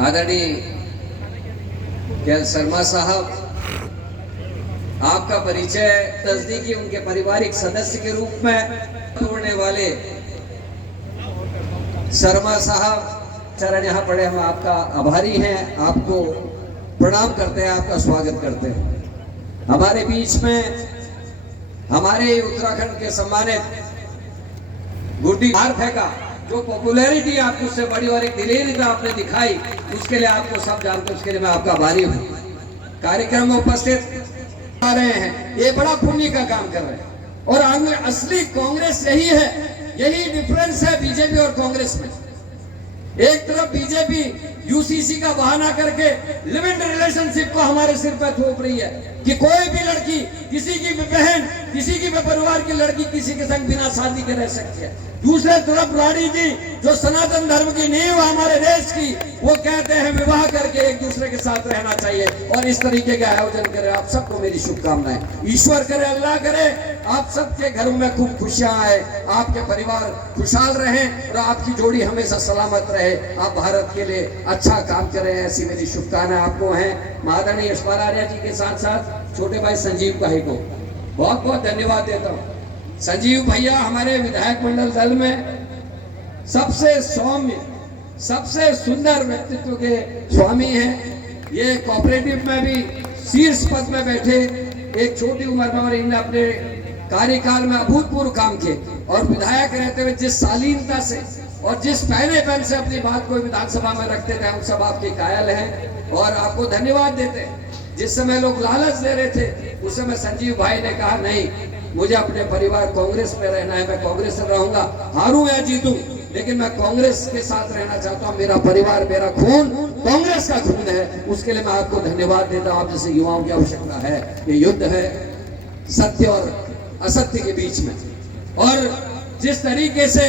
आदरणीय कैल शर्मा साहब, आपका परिचय नजदीकी उनके पारिवारिक सदस्य के रूप में तोड़ने वाले शर्मा साहब चरण यहाँ पड़े, हम आपका आभारी हैं, आपको प्रणाम करते हैं, आपका स्वागत करते हैं। हमारे बीच में हमारे उत्तराखंड के सम्मानित गुड्डी हार फेंका, जो पॉपुलैरिटी आपको उससे बड़ी और एक दिलेरी आपने दिखाई, उसके लिए आपको सब जानते, उसके लिए मैं आपका आभारी हूँ। कार्यक्रम में उपस्थित आ रहे हैं, ये बड़ा पुण्य का काम कर रहे हैं और असली कांग्रेस यही है, यही डिफरेंस है बीजेपी और कांग्रेस में। एक तरफ बीजेपी यूसीसी का बहाना करके लिव इन रिलेशनशिप को हमारे सिर पर थोप रही है कि कोई भी लड़की, किसी की भी बहन, किसी की भी परिवार की लड़की किसी के संग बिना शादी के रह सकती है। दूसरे तरफ लाड़ी जी, जो सनातन धर्म की नींव हमारे देश की, वो कहते हैं विवाह करके एक दूसरे के साथ रहना चाहिए और इस तरीके का आयोजन करें। आप सबको मेरी शुभकामनाएं। ईश्वर करे, अल्लाह करे, आप सबके घरों में खूब खुशियां आए, आपके परिवार खुशहाल रहें और आपकी जोड़ी हमेशा सलामत रहे। आप भारत के लिए अच्छा काम करें, ऐसी मेरी शुभकामनाएं आपको हैं। आदरणीय यशपाल आर्या जी के साथ साथ छोटे भाई संजीव भाई को बहुत बहुत धन्यवाद देता हूँ। संजीव भैया हमारे विधायक मंडल दल में सबसे सौम्य, सबसे सुंदर व्यक्तित्व के स्वामी हैं। ये कोऑपरेटिव में भी शीर्ष पद में बैठे, एक छोटी उम्र में, और इन्होंने अपने कार्यकाल में अभूतपूर्व काम किए और विधायक रहते हुए जिस शालीनता से और जिस पहनेपन से अपनी बात को विधानसभा में रखते थे, हम सब आपके कायल हैं और आपको धन्यवाद देते हैं। जिस समय लोग लालच दे रहे थे, उस समय संजीव भाई ने कहा नहीं, मुझे अपने परिवार कांग्रेस में रहना है, मैं कांग्रेस में रहूंगा, हारूं या जीतूं, लेकिन मैं कांग्रेस के साथ रहना चाहता हूं। मेरा परिवार, मेरा खून कांग्रेस का खून है, उसके लिए मैं आपको धन्यवाद देता हूं। आप जैसे युवाओं की आवश्यकता है। ये युद्ध है सत्य और असत्य के बीच में, और जिस तरीके से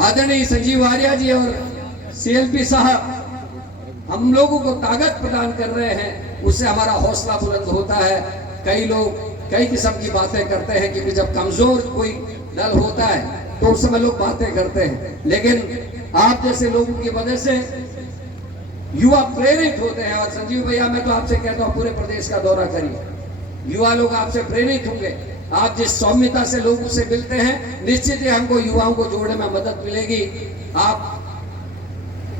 आदरणीय संजीव आर्या जी और सीएलपी साहब हम लोगों को ताकत प्रदान कर रहे हैं, उससे हमारा हौसला बुलंद होता है। कई लोग कई किस्म की बातें करते हैं, क्योंकि जब कमजोर कोई दल होता है तो उस समय लोग बातें करते हैं, लेकिन आप जैसे लोगों की वजह से युवा प्रेरित होते हैं। और संजीव भैया, मैं तो आपसे कहता हूँ पूरे प्रदेश का दौरा करिए, युवा लोग आपसे प्रेरित होंगे। आप जिस सौम्यता से लोगों से मिलते हैं, निश्चित ही हमको युवाओं को जोड़ने में मदद मिलेगी। आप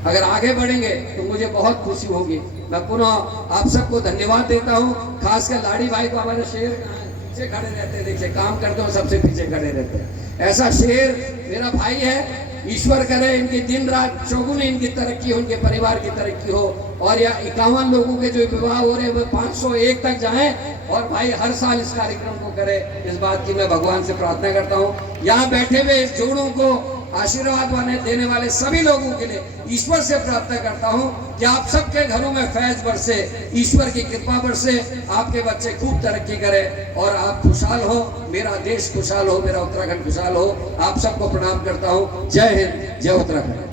अगर आगे बढ़ेंगे तो मुझे बहुत खुशी होगी। मैं पुनः आप सबको धन्यवाद देता हूँ, खासकर लाड़ी भाई को। हमारे शेर पीछे खड़े रहते हैं, देखिए काम करते हो, सबसे पीछे खड़े रहते हैं। ऐसा शेर मेरा भाई है। ईश्वर करे इनकी दिन रात चौगुनी इनकी तरक्की हो, इनके परिवार की तरक्की हो, और या 51 लोगों के जो विवाह हो रहे हैं वो 501 तक जाएं, और भाई हर साल इस कार्यक्रम को करे, इस बात की मैं भगवान से प्रार्थना करता हूँ। यहाँ बैठे हुए इस जोड़ों को आशीर्वाद देने वाले सभी लोगों के लिए ईश्वर से प्रार्थना करता हूँ कि आप सबके घरों में फैज बरसे, ईश्वर की कृपा बरसे, आपके बच्चे खूब तरक्की करें और आप खुशहाल हो, मेरा देश खुशहाल हो, मेरा उत्तराखंड खुशहाल हो। आप सबको प्रणाम करता हूँ। जय हिंद, जय उत्तराखंड।